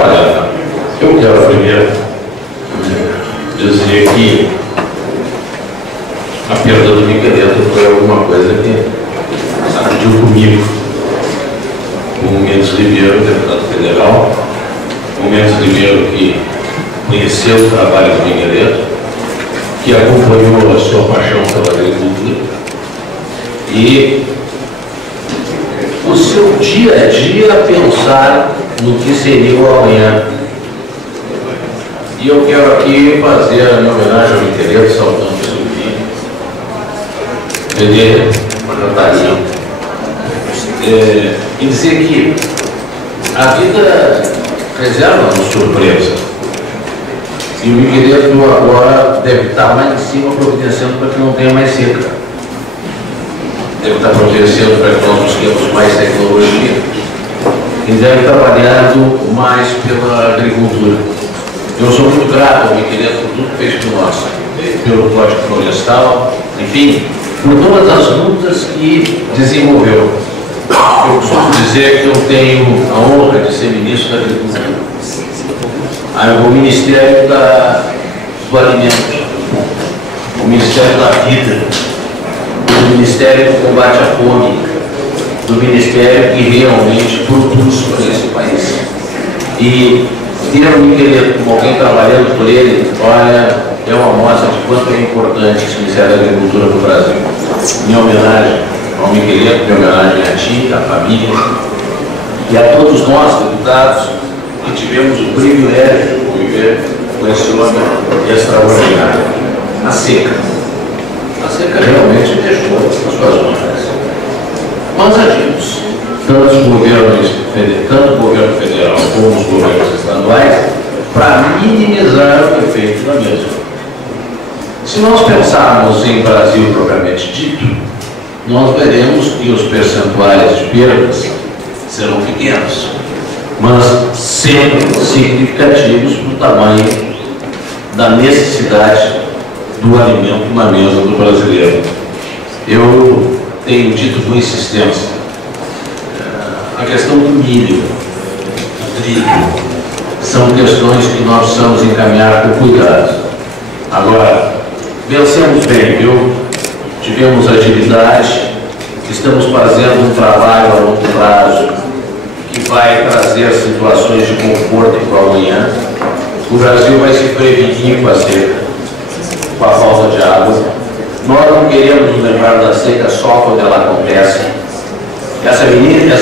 Olha, eu quero primeiro dizer que a perda do Miguelito foi alguma coisa que dividiu comigo, com o Mendes Ribeiro, deputado federal, o Mendes Ribeiro que conheceu o trabalho do Miguelito, que acompanhou a sua paixão pela agricultura e o seu dia a dia a pensar no que seria o amanhã. E eu quero aqui fazer a minha homenagem ao Miguelito, saudando o seu filho, Pereira, Natalino, e dizer que a vida reserva-nos surpresa. E o Miguelito agora deve estar lá em cima providenciando para que não tenha mais seca. Deve estar providenciando para que nós busquemos mais tecnologia. E deve estar trabalhando mais pela agricultura. Eu sou muito grato ao Miguelito por tudo que fez por nós, pelo Código Florestal, enfim, por todas as lutas que desenvolveu. Eu costumo dizer que eu tenho a honra de ser ministro da Agricultura. O Ministério do Alimento, o Ministério da Vida, o Ministério do Combate à Fome, do Ministério que realmente produz para esse país. E ter o Miguelito como alguém trabalhando por ele, olha, é uma mostra de quanto é importante esse Ministério da Agricultura no Brasil. Minha homenagem ao Miguelito, minha homenagem a ti, à família e a todos nós, deputados, que tivemos o privilégio de conviver com esse homem extraordinário. A seca. A seca realmente deixou as suas marcas. Nós agimos, tanto o governo federal como os governos estaduais, para minimizar o efeito da mesma. Se nós pensarmos em Brasil propriamente dito, nós veremos que os percentuais de perdas serão pequenos, mas sempre significativos para o tamanho da necessidade do alimento na mesa do brasileiro. Eu tenho dito com insistência a questão do milho, do trigo, são questões que nós precisamos encaminhar com cuidado. Agora, vencemos bem, viu? Tivemos agilidade, estamos fazendo um trabalho a longo prazo que vai trazer situações de conforto para o amanhã. O Brasil vai se prevenir com a seca, com a falta de água. Nós não queremos nos lembrar da seca só quando ela acontece. Essa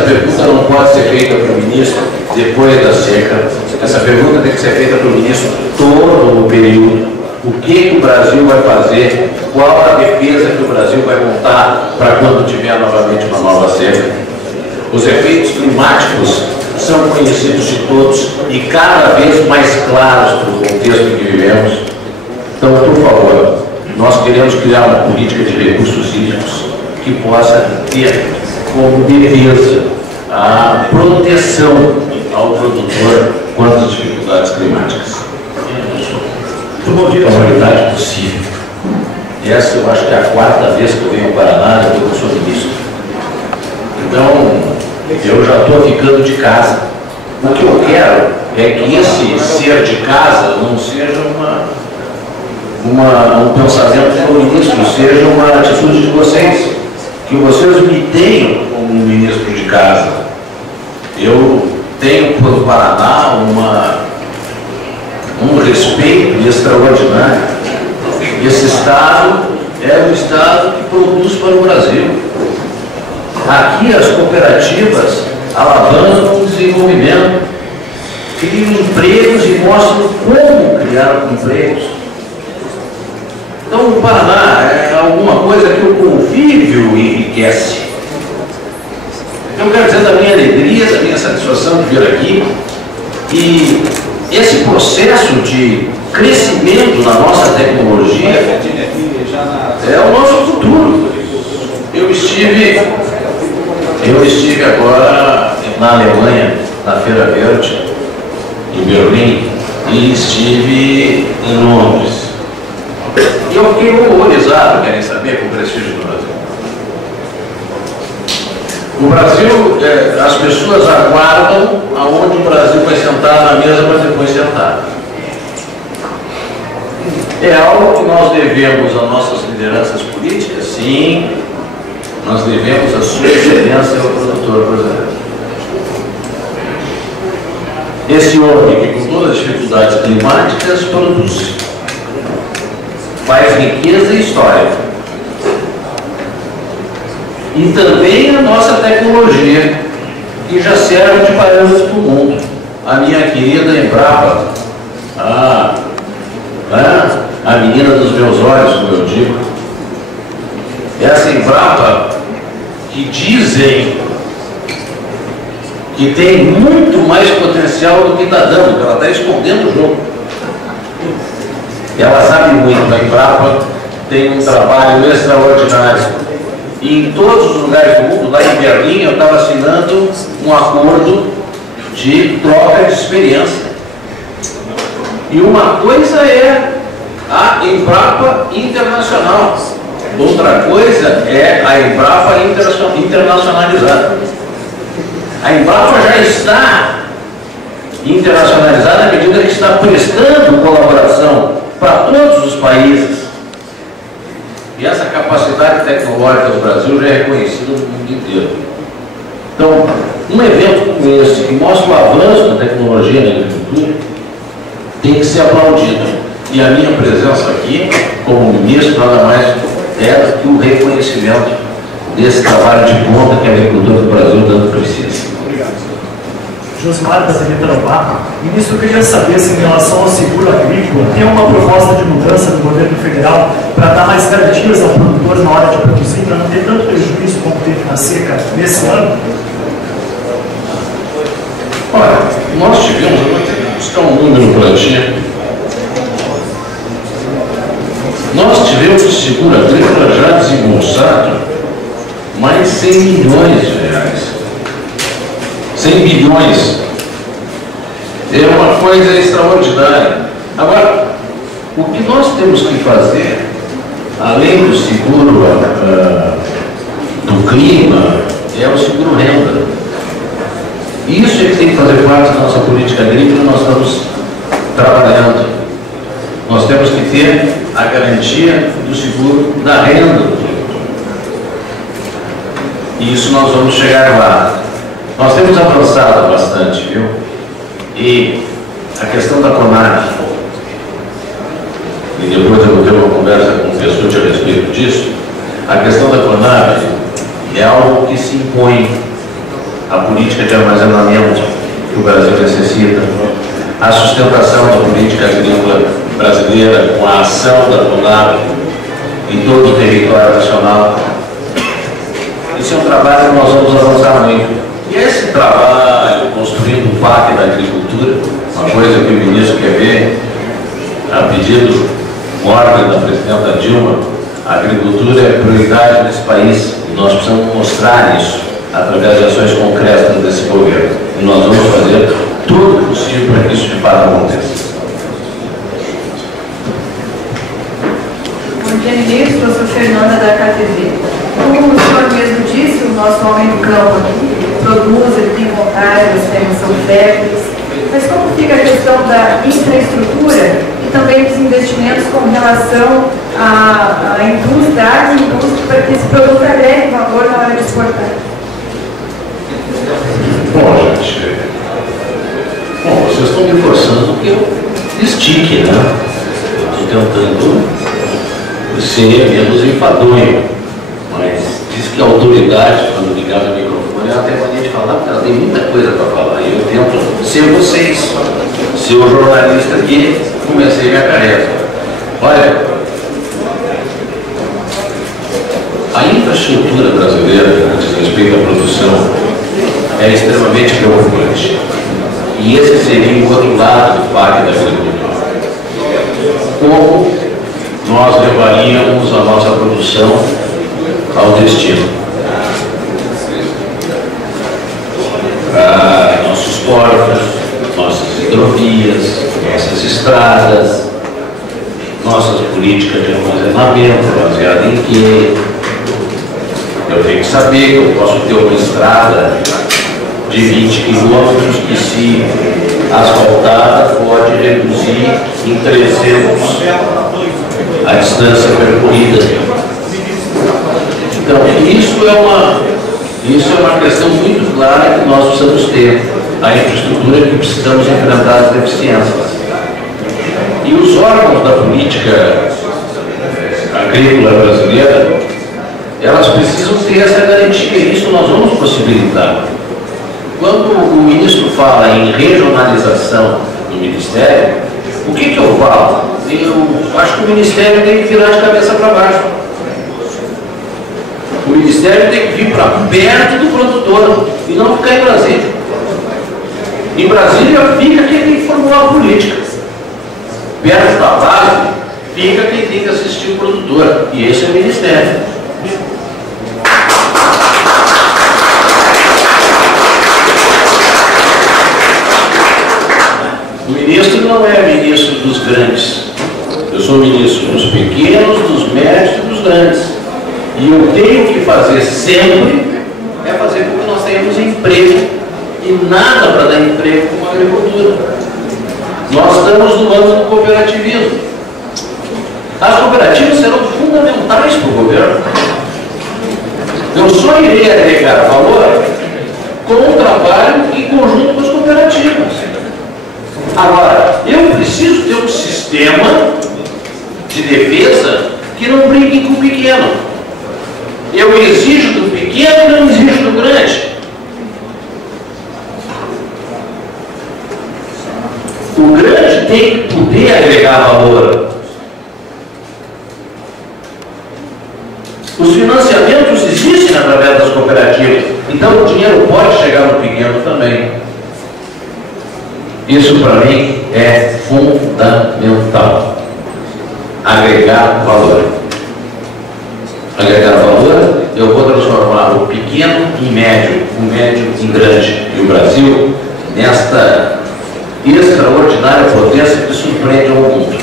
pergunta não pode ser feita para o ministro depois da seca. Essa pergunta tem que ser feita para o ministro todo o período. O que o Brasil vai fazer? Qual a defesa que o Brasil vai montar para quando tiver novamente uma nova seca? Os efeitos climáticos são conhecidos de todos e cada vez mais claros para o contexto em que vivemos. Então, por favor, nós queremos criar uma política de recursos hídricos que possa ter como defesa a proteção ao produtor contra as dificuldades climáticas. A qualidade possível. Essa eu acho que é a quarta vez que eu venho ao Paraná, eu estou com o senhor ministro. Então, eu já estou ficando de casa. O que eu quero é que esse ser de casa não seja um pensamento do ministro, seja uma atitude de vocês, que vocês me tenham como ministro de casa. Eu tenho para o Paraná um respeito extraordinário. Esse Estado é um Estado que produz para o Brasil. Aqui as cooperativas alavancam o desenvolvimento, criam empregos e mostram como criar empregos. Então o Paraná é alguma coisa que o convívio enriquece. Eu quero dizer da minha alegria, da minha satisfação de vir aqui, e esse processo de crescimento na nossa tecnologia é o nosso futuro. Eu estive agora na Alemanha, na Feira Verde, em Berlim, e estive em Londres. E eu fiquei horrorizado, querem saber, com o prestígio do Brasil. O Brasil, as pessoas aguardam aonde o Brasil vai sentar na mesa para depois sentar. É algo que nós devemos às nossas lideranças políticas, sim. Nós devemos a sua excelência ao produtor brasileiro. Esse homem que, com todas as dificuldades climáticas, produz, faz riqueza e história. E também a nossa tecnologia, que já serve de parâmetro para o mundo. A minha querida Embrapa, a menina dos meus olhos, como eu digo, essa Embrapa que dizem que tem muito mais potencial do que está dando, que ela está escondendo o jogo. Ela sabe muito, a Embrapa tem um trabalho extraordinário. E em todos os lugares do mundo, lá em Berlim, eu estava assinando um acordo de troca de experiência. E uma coisa é a Embrapa internacional, outra coisa é a Embrapa internacionalizada. A Embrapa já está internacionalizada à medida que está prestando colaboração para todos os países. E essa capacidade tecnológica do Brasil já é reconhecida no mundo inteiro. Então, um evento como esse, que mostra o avanço da tecnologia na agricultura, tem que ser aplaudido. E a minha presença aqui, como ministro, nada mais é do que o reconhecimento desse trabalho de ponta que a agricultura do Brasil tanto precisa. Josimar da TV Tarobá. Ministro, eu queria saber se em relação ao seguro agrícola tem uma proposta de mudança do governo federal para dar mais garantias ao produtor na hora de produzir, para não ter tanto prejuízo como teve na seca nesse ano? Olha, nós tivemos, eu vou ter que buscar um número para ti. Nós tivemos o seguro agrícola já desembolsado mais 100 milhões de reais. 100 bilhões. É uma coisa extraordinária. Agora, o que nós temos que fazer, além do seguro do clima, é o seguro renda. Isso é que tem que fazer parte da nossa política agrícola, nós estamos trabalhando. Nós temos que ter a garantia do seguro da renda do produtor. E isso nós vamos chegar lá. Nós temos avançado bastante, viu? E a questão da CONAB, e depois eu vou ter uma conversa com o Pessutti a respeito disso, a questão da CONAB é algo que se impõe à política de armazenamento que o Brasil necessita, a sustentação da política agrícola brasileira com a ação da CONAB em todo o território nacional. Isso é um trabalho que nós vamos avançar muito. E esse trabalho, construindo o PAC da agricultura, uma coisa que o ministro quer ver, a pedido, ordem da presidenta Dilma, a agricultura é prioridade nesse país e nós precisamos mostrar isso através de ações concretas desse governo. E nós vamos fazer tudo o possível para que isso de fato aconteça. Bom dia, ministro. Eu sou Fernanda da KTV. Como o senhor mesmo disse, o nosso homem do campo aqui produz, ele tem vontade, as terras são férteis. Mas como fica a questão da infraestrutura e também dos investimentos com relação à indústria, à agroindústria, para que esse produto agregue valor na hora de exportar? Bom, gente, vocês estão me forçando que eu estique, né? Eu estou tentando ser menos enfadonho, mas diz que a autoridade, quando ligada ao microfone, ela tem mania de falar, porque ela tem muita coisa para falar. E eu tento ser vocês, ser o jornalista que comecei minha carreira. Olha, a infraestrutura brasileira, no que diz respeito à produção, é extremamente preocupante. E esse seria o outro lado do PAC da agricultura. Como nós levaríamos a nossa produção ao destino? Nossos portos, nossas hidrovias, nossas estradas, nossas políticas de armazenamento baseadas em quê? Eu tenho que saber que eu posso ter uma estrada de 20 quilômetros que, se asfaltada, pode reduzir em 300 a distância percorrida. Então, isso é uma questão muito clara que nós precisamos ter, a infraestrutura que precisamos enfrentar as deficiências. E os órgãos da política agrícola brasileira, elas precisam ter essa garantia, isso nós vamos possibilitar. Quando o ministro fala em regionalização do Ministério, o que eu falo? Eu acho que o Ministério tem que virar de cabeça para baixo. O Ministério tem que vir para perto do produtor e não ficar em Brasília. Em Brasília fica quem tem que formular a política. Perto da base fica quem tem que assistir o produtor. E esse é o Ministério. O ministro não é ministro dos grandes. Eu sou ministro dos pequenos, dos médios e dos grandes. E eu tenho que fazer sempre é fazer com que nós tenhamos emprego. E nada para dar emprego como a agricultura. Nós estamos no âmbito do cooperativismo. As cooperativas serão fundamentais para o governo. Eu só irei agregar valor com o trabalho em conjunto com as cooperativas. Agora, eu preciso ter um sistema de defesa que não brigue com o pequeno. Eu exijo do pequeno e não exijo do grande. O grande tem que poder agregar valor. Os financiamentos existem através das cooperativas, então o dinheiro pode chegar no pequeno também. Isso para mim é fundamental. Agregar valor. Agregar valor, eu vou transformar o pequeno em médio, o médio em grande. E o Brasil, nesta extraordinária potência que surpreende ao mundo.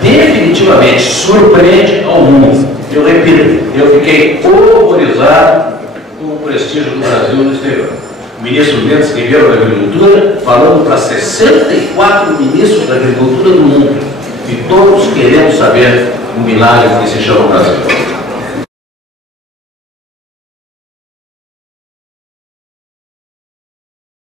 Definitivamente surpreende ao mundo. Eu repito, eu fiquei horrorizado com o prestígio do Brasil no exterior. O ministro Mendes escreveu da Agricultura, falando para 64 ministros da Agricultura do mundo. E todos queremos saber o milagre que se chama Brasil.